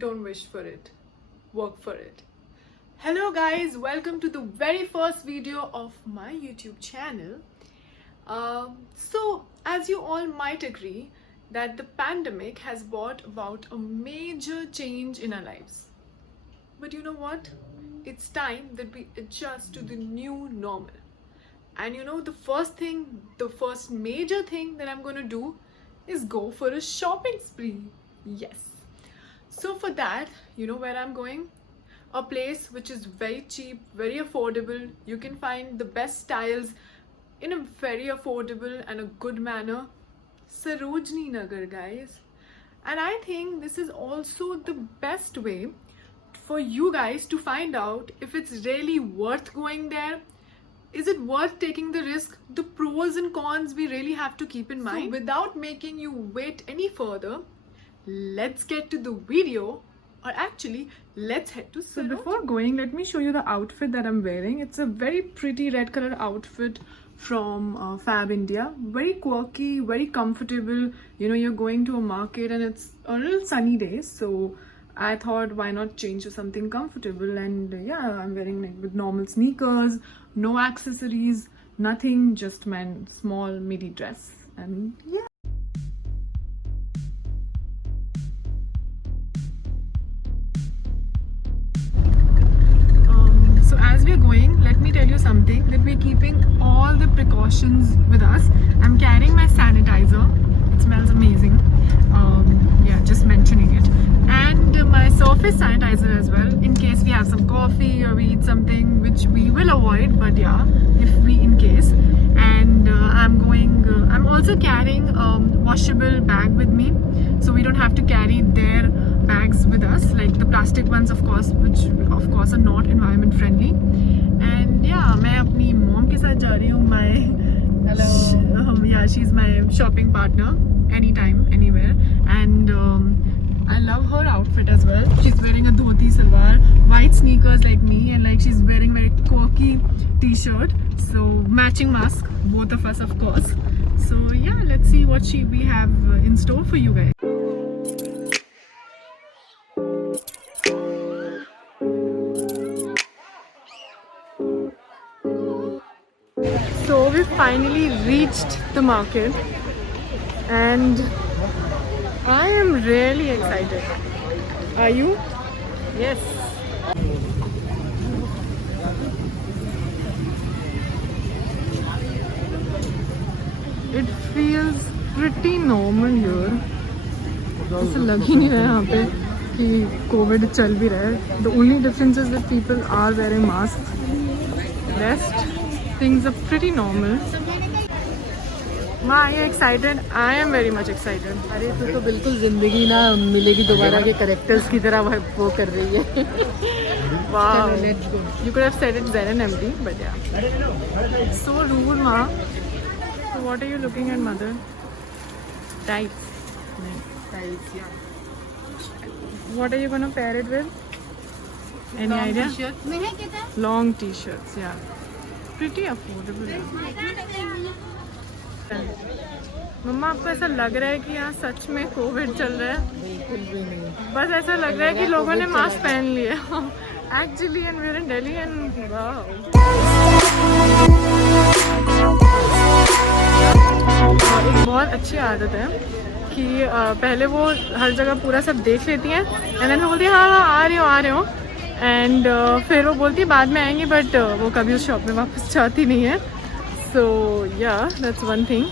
Don't wish for it. Work for it. Hello guys, welcome to the very first video of my YouTube channel. So as you all might agree that the pandemic has brought about a major change in our lives. But you know what? It's time that we adjust to the new normal. And you know, the first major thing that I'm going to do is go for a shopping spree. Yes. So for that, you know where I'm going? A place which is very cheap, very affordable. You can find the best styles in a very affordable and a good manner. Sarojini Nagar, guys. And I think this is also the best way for you guys to find out if it's really worth going there. Is it worth taking the risk? The pros and cons we really have to keep in mind. So without making you wait any further, let's get to the video. Or actually, let's head to Sarojini. So before going, let me show you the outfit that I'm wearing. It's a very pretty red color outfit from Fab India. Very quirky, very comfortable. You know, you're going to a market and it's a little sunny day. So I thought, why not change to something comfortable? And yeah, I'm wearing like with normal sneakers, no accessories, nothing, just my small midi dress. And yeah. So as we're going, let me tell you something, that we're keeping all the precautions with us. I'm carrying my sanitizer. It smells amazing. Yeah, just mentioning it. And my surface sanitizer as well, in case we have some coffee or we eat something, which we will avoid, but yeah, if we in case. And I'm also carrying a washable bag with me, so we don't have to carry their bags with us, like the plastic ones, of course, which of course are not environment friendly. And yeah, मैं अपनी mom के साथ जा रही हूँ. Yeah, she's my shopping partner, anytime, anywhere. And I love her outfit as well. She's wearing a dhoti salwar, white sneakers like me, and like she's wearing very quirky t-shirt. So matching mask, both of us, of course. So yeah, let's see what we have in store for you guys. So we finally reached the market and I am really excited. Are you? Yes. It feels pretty normal here. ऐसा लग ही नहीं रहा है यहाँ पे कि Covid चल भी रहा है. The only difference is that people are wearing masks. Rest things are pretty normal. Ma, are you excited? I am very much excited. अरे तू तो बिल्कुल जिंदगी ना मिलेगी दोबारा के कैरेक्टर्स की तरह वो कर रही है. Wow. You could have said it there and empty, but yeah. So rude, Ma. So what are you looking at, mother? Tights. Tights, yeah. What are you gonna pair it with? Any idea? T-shirt. Long t-shirts, yeah. Pretty affordable. मम्मा, आपको ऐसा लग रहा है कि यहाँ सच में Covid चल रहा है? बिल्कुल भी नहीं. बस ऐसा लग रहा है कि लोगों ने मास्क पहन लिया. Actually, and we're in Delhi and wow. एक बहुत अच्छी आदत है कि पहले वो हर जगह पूरा सब देख लेती हैं एंड देन वो बोलती है हाँ आ रहे हो एंड फिर वो बोलती है बाद में आएंगी, बट वो कभी उस शॉप में वापस जाती नहीं है. सो या दैट्स वन थिंग.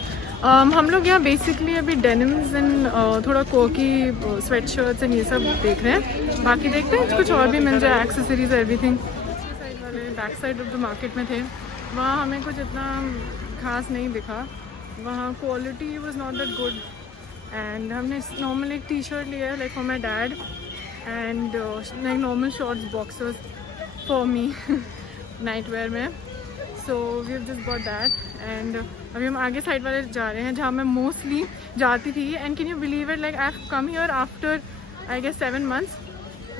हम लोग यहाँ बेसिकली अभी डेनिम्स एंड थोड़ा कोकी स्वेट शर्ट्स एंड ये सब देख रहे हैं. बाकी देखते हैं कुछ और भी मिल जाए, एक्सेसरीज एवरीथिंग. साइड वाले back side of the market में थे, वहाँ हमें कुछ इतना खास नहीं दिखा. वहाँ quality was not that good and हमने नॉर्मल एक टी शर्ट लिया है like for my dad and like normal shorts boxers for me night wear में. So we have just got that and अभी हम आगे साइड वाले जा रहे हैं जहाँ मैं मोस्टली जाती थी. And can you believe it, like I have come here after I guess 7 months,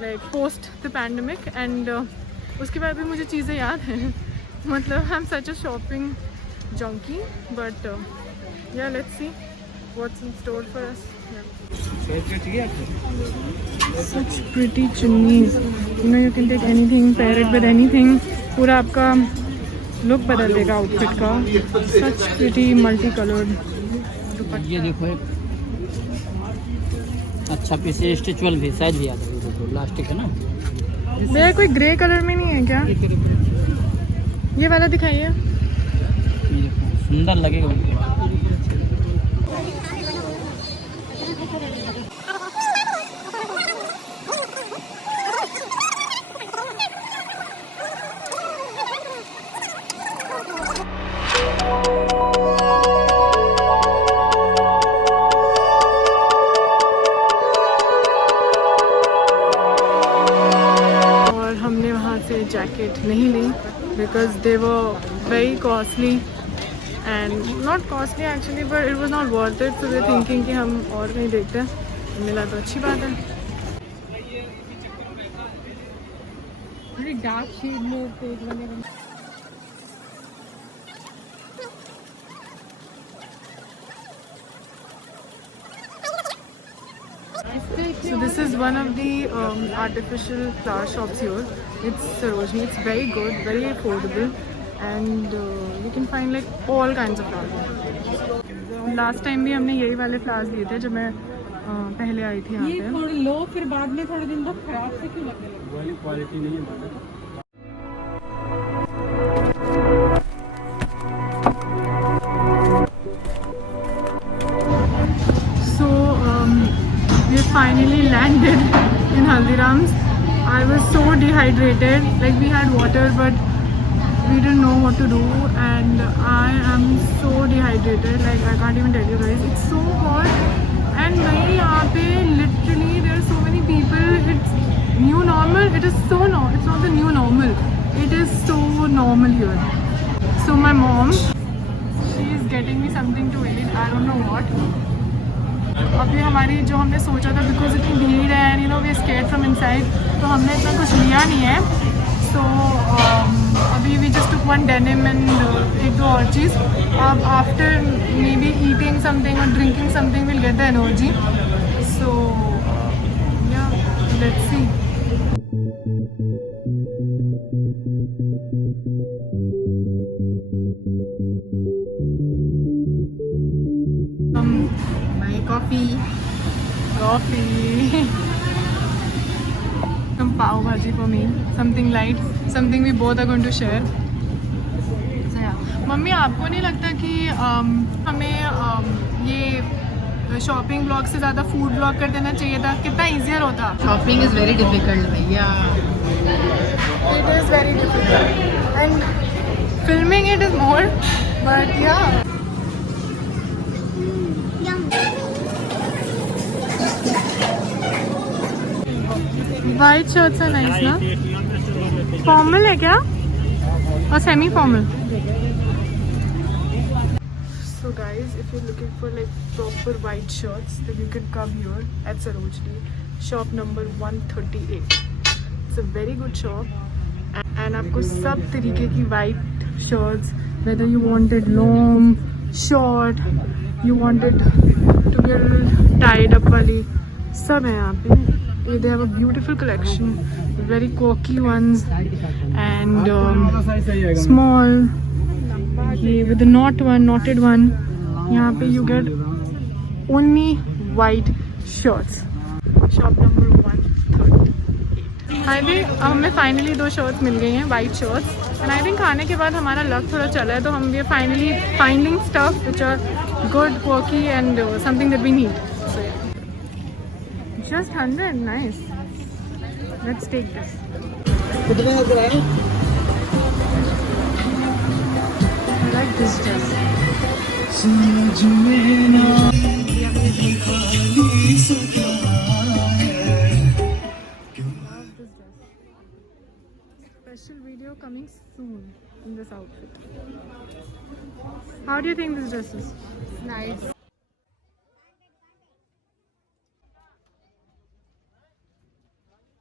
like post the pandemic. And उसके बाद भी मुझे चीज़ें याद हैं. मतलब I am such a shopping junkie, but yeah, let's see what's in store for us. Such pretty chunnis. You know, you can take anything, pair it with anything. पूरा आपका लुक बदल देगा आउटफिट का. Such pretty multicolored. ये देखो एक अच्छा piece है, स्टिचुअल भी, साइज भी आता है, देखो प्लास्टिक है ना. भैया कोई ग्रे कलर में नहीं है क्या? ये वाला दिखाइए. ये देखो सुंदर लगेगा उनको. जैकेट नहीं ली because they were very costly and not costly actually but it was not worth it. So we thinking कि हम और कहीं देखते हैं. मिला तो अच्छी बात है. डार्क शेड में पेज वगैरह. So this is one of the artificial flower shops here. It's Sarojini. It's very good, very affordable, and you can find like all kinds of flowers. Last time भी हमने यही वाले flowers लिए थे जब मैं पहले आई थी यहाँ पे. ये थोड़े लो, फिर बाद में थोड़े दिन बाद खराब से क्यों लगने लगे? वही क्वालिटी नहीं है. We finally landed in Haldiram's. I was so dehydrated. Like we had water, but we didn't know what to do, and I am so dehydrated. Like I can't even tell you guys. It's so hot, and वहीं यहाँ पे literally there are so many people. It's new normal. It is so no. It's not the new normal. It is so normal here. So my mom, she is getting me something to eat. I don't know what. अभी हमारी जो हमने सोचा था because इतनी भीड़ है and you know we scared from inside, तो हमने इतना कुछ लिया नहीं है. सो अभी we just took one denim and एक दो और चीज़. अब after maybe eating something और drinking something will get the energy. So yeah let's see. Coffee. Some pav bhaji for me. Something light. Something we both are going to share. So yeah. Mummy आपको नहीं लगता कि हमें ये shopping blog से ज़्यादा food blog कर देना चाहिए था? कितना ईजियर होता. शॉपिंग इज वेरी डिफिकल्ट भैया. It is very difficult and filming it is more, but yeah. White shirts are nice, ना? Formal है क्या? और semi formal? So guys, if you're looking for like proper white shirts, then you can come here at Sarojini, shop number 138. It's a very good shop, and आपको सब तरीके की white shirts, whether you want it long, short, you want it to get tied up वाली, सब है यहाँ पे. They have a beautiful collection, very quirky ones, and small with the knotted one. यहाँ पे you get only white shirts. Shop number 138. I think हमें finally 2 shirts मिल गई हैं, white shirts, and I think खाने के बाद हमारा luck थोड़ा चला है, तो हम भी finally finding stuff which are good, quirky, and something that we need. So yeah. Just 100, nice. Let's take this. कितने का है? I like this dress. Special video coming soon in this outfit. How do you think this dress is? Nice.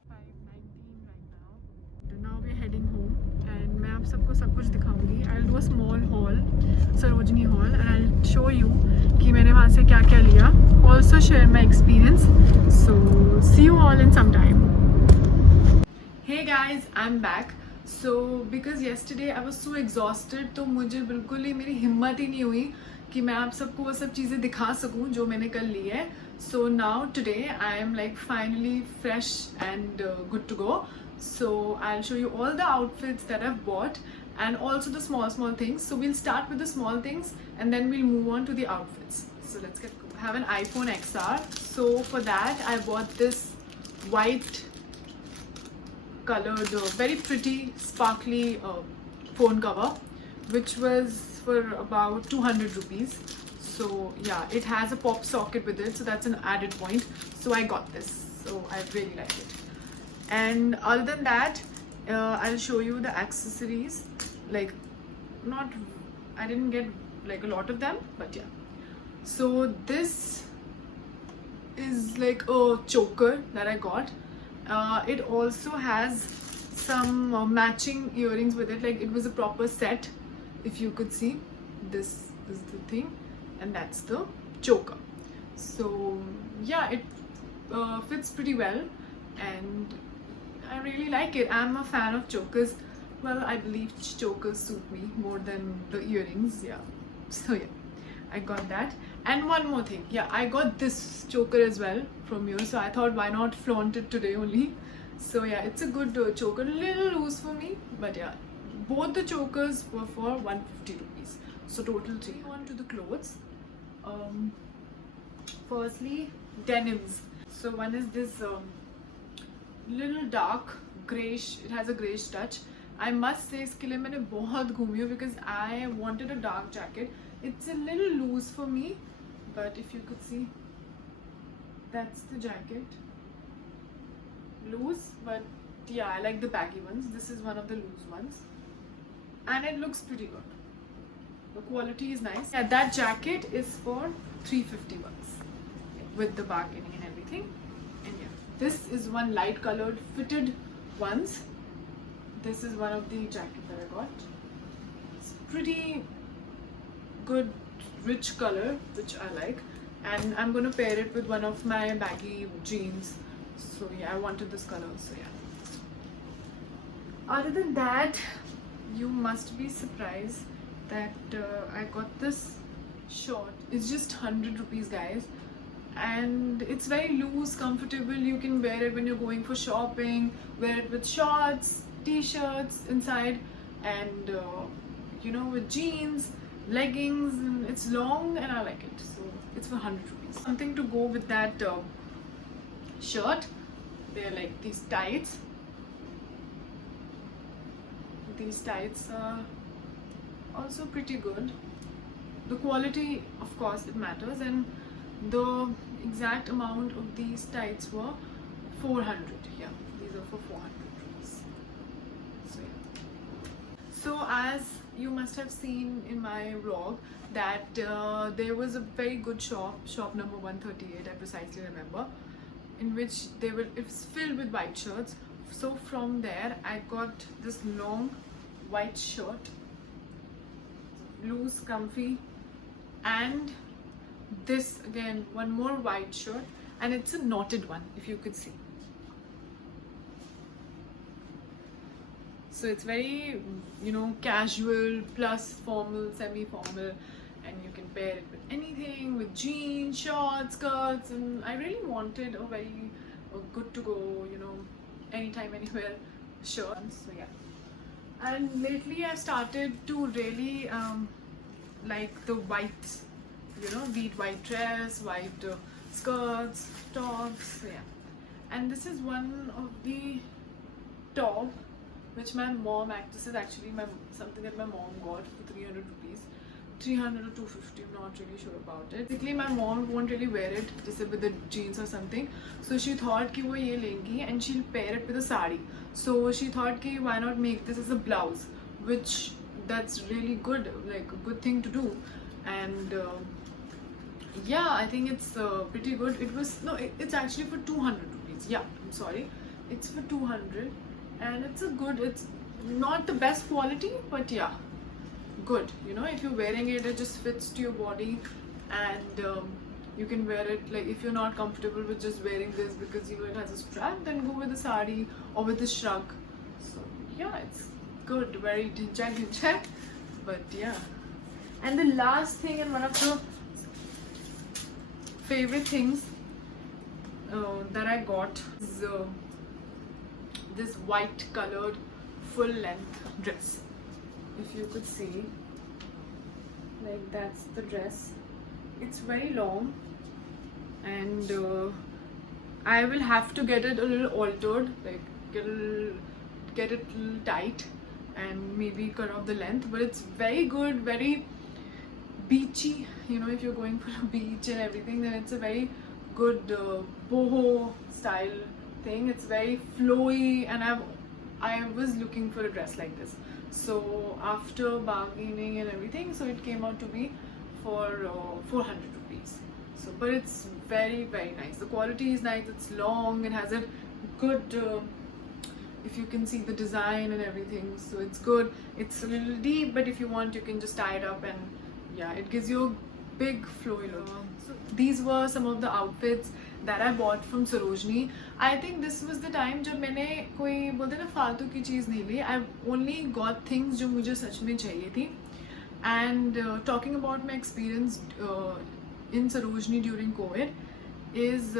5:19 right now. Now we're heading home, and मैं आप सबको सब कुछ दिखाऊंगी. I'll do a small haul, Sarojini haul, and I'll show you कि कि मैंने वहाँ से क्या क्या लिया. Also share my experience. So see you all in some time. Hey guys, I'm back. So because yesterday I was so exhausted, तो मुझे बिल्कुल ही मेरी हिम्मत ही नहीं हुई कि मैं आप सबको वो सब चीज़ें दिखा सकूं जो मैंने कल ली है. So now today I am like finally fresh and good to go. So I'll show you all the outfits that I've bought and also the small things. So we'll start with the small things and then we'll move on to the outfits. So let's get going. I have an iPhone XR. So for that I bought this white colored very pretty sparkly phone cover, which was for about 200 rupees. So yeah, it has a pop socket with it, so that's an added point. So I got this, so I really like it. And other than that, I'll show you the accessories. Like, I didn't get like a lot of them, but yeah. So this is like a choker that I got. It also has some matching earrings with it. Like, it was a proper set. If you could see, this is the thing, and that's the choker. So yeah, it fits pretty well, and I really like it. I'm a fan of chokers. Well, I believe chokers suit me more than the earrings. Yeah. So yeah, I got that. And one more thing, yeah, I got this choker as well from you, so I thought why not flaunt it today only. So yeah, it's a good choker, a little loose for me, but yeah, both the chokers were for 150 rupees, so total 3. On to the clothes. Firstly, denims. So one is this little dark greyish, it has a greyish touch. I must say इसके लिए मैंने बहुत घूमी हूँ because I wanted a dark jacket. It's a little loose for me, but if you could see, that's the jacket. Loose, but yeah, I like the baggy ones. This is one of the loose ones, and it looks pretty good. The quality is nice. Yeah, that jacket is for 350 bucks with the bargaining and everything. And yeah, this is one light colored fitted ones. This is one of the jackets that I got. It's pretty good rich color, which I like, and I'm gonna pair it with one of my baggy jeans. So yeah, I wanted this color, so yeah. Other than that, you must be surprised that I got this short. It's just 100 rupees, guys, and it's very loose, comfortable. You can wear it when you're going for shopping, wear it with shorts, t-shirts inside, and you know, with jeans, leggings, and it's long and I like it. So it's for 100 rupees. Something to go with that shirt. They're like these tights. These tights are also pretty good. The quality, of course, it matters, and the exact amount of these tights were 400. Yeah, these are for 400 rupees. So yeah. So as you must have seen in my vlog that there was a very good shop number 138, I precisely remember, in which it was filled with white shirts. So from there I got this long white shirt, loose, comfy, and this again, one more white shirt, and it's a knotted one, if you could see. So it's very, you know, casual plus formal, semi-formal, and you can pair it with anything, with jeans, shorts, skirts, and I really wanted a very good to go, you know, anytime, anywhere shirt. So yeah. And lately I've started to really like the whites, you know, be it white dress, white skirts, tops, so yeah. And this is one of the top which my mom, this is actually something that my mom got for 300 rupees. 300 or 250, I'm not really sure about it. Basically my mom won't really wear it just with the jeans or something, so she thought ki wo ye lengi and she'll pair it with a sari. So she thought ki why not make this as a blouse, which that's really good, like a good thing to do. And yeah, I think it's pretty good. It's actually for 200 rupees. Yeah, I'm sorry, it's for 200, and it's not the best quality, but yeah, good. You know, if you're wearing it, it just fits to your body, and you can wear it, like if you're not comfortable with just wearing this because it has a strap, then go with the sari or with the shrug. So yeah, it's good, very ginja, but yeah. And the last thing, and one of the favorite things that I got is this white colored full length dress. If you could see, like that's the dress. It's very long, and I will have to get it a little altered, like get it a little tight and maybe cut off the length, but it's very good, very beachy, you know, if you're going for a beach and everything, then it's a very good boho style thing. It's very flowy, and I was looking for a dress like this. So after bargaining and everything, so it came out to be for 400 rupees. So, but it's very nice. The quality is nice. It's long. It has a good. If you can see the design and everything, so it's good. It's a little deep, but if you want, you can just tie it up, and yeah, it gives you a big flowy look. So these were some of the outfits that I bought from Sarojini. I think this was the time जब मैंने कोई बोलते ना फालतू की चीज़ नहीं ली. I only got things जो मुझे सच में चाहिए थी. And talking about my experience in Sarojini during COVID is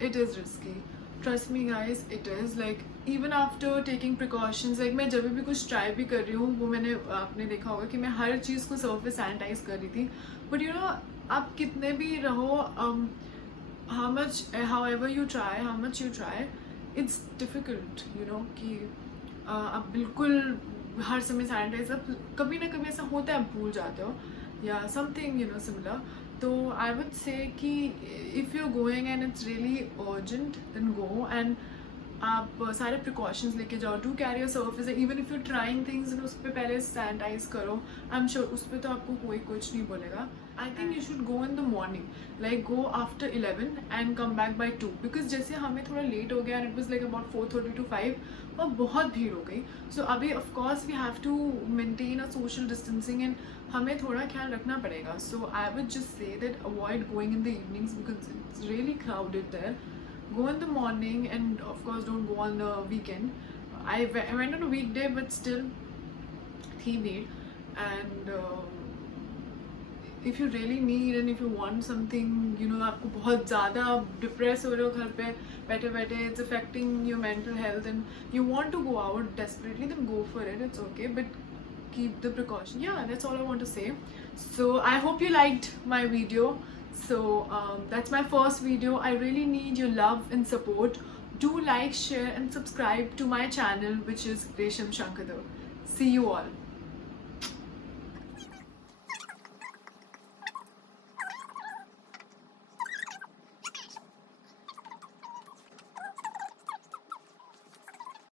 it is risky. Trust me guys, it is. Like even after taking precautions, like मैं जब भी कुछ try भी कर रही हूँ, वो मैंने आपने देखा होगा कि मैं हर चीज़ को surface sanitize कर रही थी. But you know, आप कितने भी रहो, however you try, how much you try, it's difficult, you know, कि आप बिल्कुल हर समय सैनिटाइज, अब कभी ना कभी ऐसा होता है, आप भूल जाते हो या समथिंग, यू नो, सिमिलर. तो आई वुड से कि if you are going and it's really urgent, then go and आप सारे प्रिकॉशंस लेके जाओ. Do carry your surface, even if you trying things, उस पर पहले सैनिटाइज करो. आई एम श्योर उस पर तो आपको कोई कुछ नहीं बोलेगा. I think you should go in the morning, like go after 11 and come back by 2, because जैसे हमें थोड़ा लेट हो गया and it was like about 4:30 to 5, और बहुत भीड़ हो गई. So अभी of course we have to maintain a social distancing and हमें थोड़ा ख्याल रखना पड़ेगा. So I would just say that avoid going in the evenings because it's really crowded there. Go in the morning, and of course don't go on the weekend. I went on a weekday, but still थी भीड़. And if you really need and if you want something, you know, आपको बहुत ज़्यादा depress हो रहे हो घर पे बैठे बैठे, it's affecting your mental health and you want to go out desperately, then go for it, it's okay, but keep the precaution. Yeah, that's all I want to say. So I hope you liked my video. So that's my first video. I really need your love and support. Do like, share and subscribe to my channel, which is Resham Shankadar. See you all.